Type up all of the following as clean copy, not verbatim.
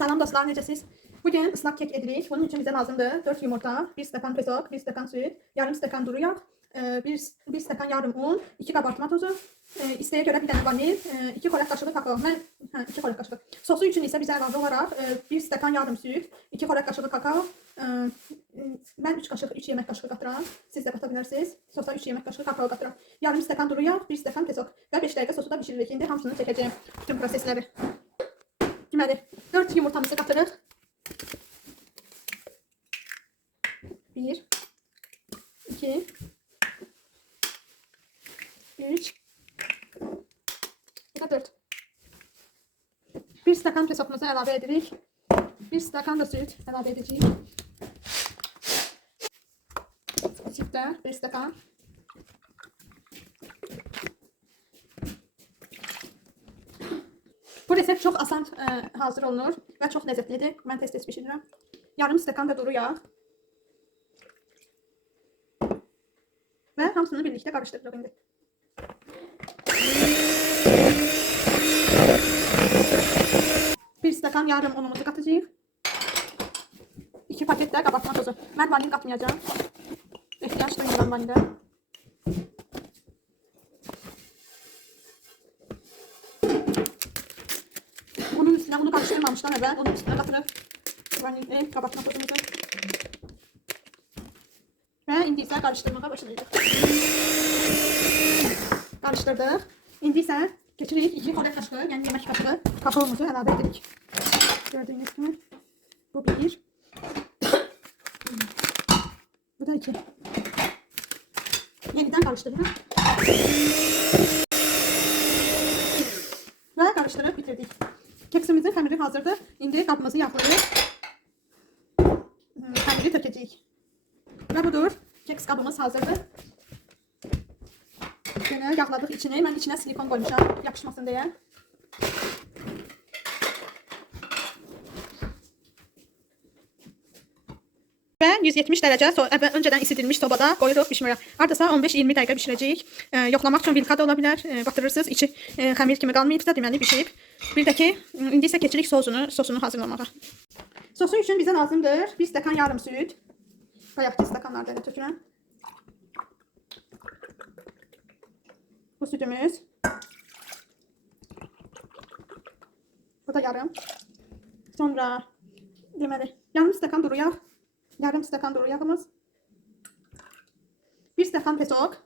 Salam dostlar, necəsiz? Bugün ıslaq kek edirik. Bunun için bizə lazımdır 4 yumurta, 1 stəkan pesok, 1 stəkan süt, yarım stəkan duru yağ, 1 stəkan yarım un, 2 kabartma tozu, isteğe göre bir tane vanil, 2 xörək qaşığı kakao. Mən 2 xörək qaşığı. Sosu üçün isə bizə əlavə olaraq 1 stəkan yarım süt, 2 xörək qaşığı kakao, mən 3 qaşıq, 3 yemək qaşığı qatıram. Siz də qata bilərsiniz. Sosa 3 yemək qaşığı kakao qatıram. Yarım stəkan duru yağ, 1 stəkan pesok və 5 dəqiqə sosu da bişiririk. İndi hamısını çəkəcəyim, bütün prosesləri. Deməli, 4 yumurtamızı qatırıq. 1 2 3 Bu da 4. 1 stəkan pesokumuzu əlavə edirik. 1 stəkan da süt əlavə edəcəyik. Süt də 1 stəkan. Bu resept çok asan hazır olunur ve çok lezzetlidir. Ben tez pişiririm. Yarım stəkan da duru yağ. Ve hamısını birlikte karıştırırıq indi. Bir stəkan yarım unumuzu qatacağıq. 2 paket də qabartma tozu. Mən vanil qatmayacağım. Ehtiyac duymuram vanilə. Bunun üstüne bunu karıştırmamışdan evvel onun üstüne katırıp vanilya kabartma tozumuzu ve indi ise karıştırmaya başlayacağız. Karıştırdık. İndi ise geçiririk 2 xörək qaşığı, yani yemək qaşığı kakaomuzu əlavə edirik. Gördüğünüz gibi bu 1. Bu da 2. Yeniden karıştırırıq. Ve karıştırıp bitirdik. Keksimizin xəmiri hazırdır. İndi qabımızı yağlayıb xəmiri tökəcəyik. Və budur. Keks qabımız hazırdır. Yine yağladıq içini. Mən içine silikon koymuşam, yapışmasın diye. Ve 170 derece önceden isidilmiş sobada koyuruq pişməyə. Hardasa 15-20 dəqiqə bişirəcəyik. Yoxlamaq üçün vilka da ola bilər. Batırırsınız, içi xəmir kimi qalmayıbsa deməli bişib. Bir də ki, indi isə keçirik sosunu hazırlamağa. Sosu üçün bizə lazımdır 1 stəkan yarım süt. Bayaq ki stəkanlarda elə tökürəm. Bu sütümüz. Bu da yarım. Sonra deməli yarım stəkan duru yağ. Yarım stəkan duru yağımız. 1 stəkan pesok.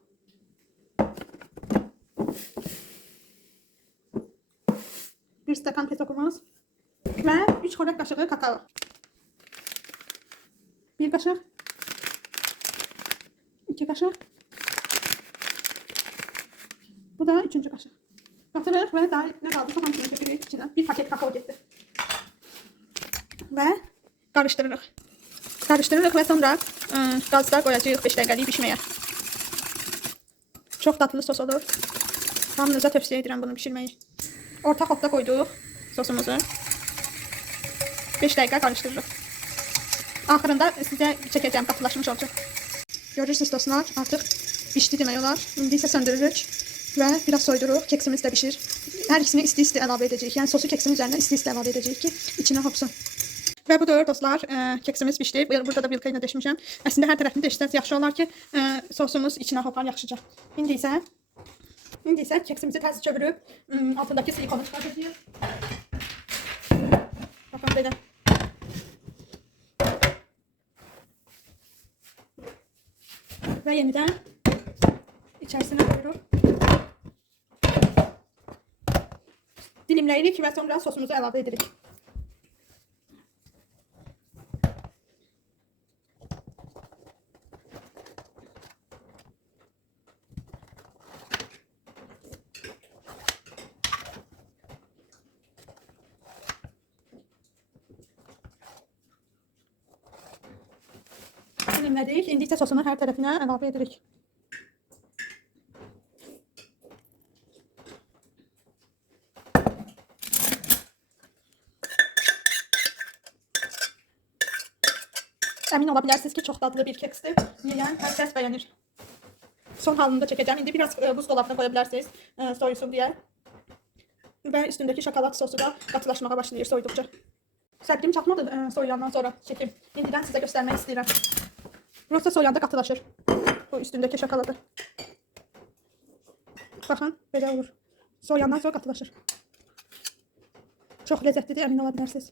1 stəkan pesokumuz. Ve 3 xörək qaşığı kakao. 1 qaşıq. 2 qaşıq. Bu da 3-cü qaşıq. Qatırıq ve daha nə qaldı? Hamısını tökürük içinə. 1 paket kakao getdi. Ve qarışdırırıq. Karıştırırıq ve sonra qazda qoyacağıq 5 dəqiqəlik pişməyə. Çox tatlı sos olur. Hamınıza tövsiyə edirəm bunu pişirməyi. Orta xopda qoyduq sosumuzu. 5 dəqiqə qarışdırırıq. Axırında sizə çəkəcəm, qatılaşmış olacaq. Görürsünüz dostlar, artıq pişdi demək olar. İndi isə söndürürük və biraz soyduruq. Keksimiz də pişir. Hər ikisini isti-isti əlavə edəcəyik. Yəni sosu keksin üzərinə isti-isti əlavə edəcəyik ki, içinə hopsun. Ve budur dostlar, keksimiz pişdi. Burada da vilka ilə deşmişəm. Əslində hər tərəfini deşsəz yaxşı olar ki, sosumuz içinə hopar yaxşıca. İndi isə keksimizi tərs çevirib altındakı silikonu çıxartacağıq. Baxın belə. Və yenidən içərisinə qoyuruq. Dilimləyirik və sonra sosumuzu əlavə edirik. Dilimlədik. İndi isə sosunu hər tərəfinə əlavə edirik. Əmin ola bilərsiniz ki, çox dadlı bir keksdir. Yeyən hər kəs bəyənir. Son halını da çəkəcəm. İndi biraz buzdolabına qoya bilərsiniz, soyusun deyə. Və üstündəki şokolad sosu da qatılaşmağa başlayır soyduqca. Səbrim çatmadı soyuyandan sonra çekim. İndidən sizə göstərmək istəyirəm. Prosta soyuyanda qatılaşır. Bu üstündəki şokoladı. Baxın, belə olur. Soyuyandan sonra qatılaşır. Çox ləzzətlidir, əmin ola bilərsiniz.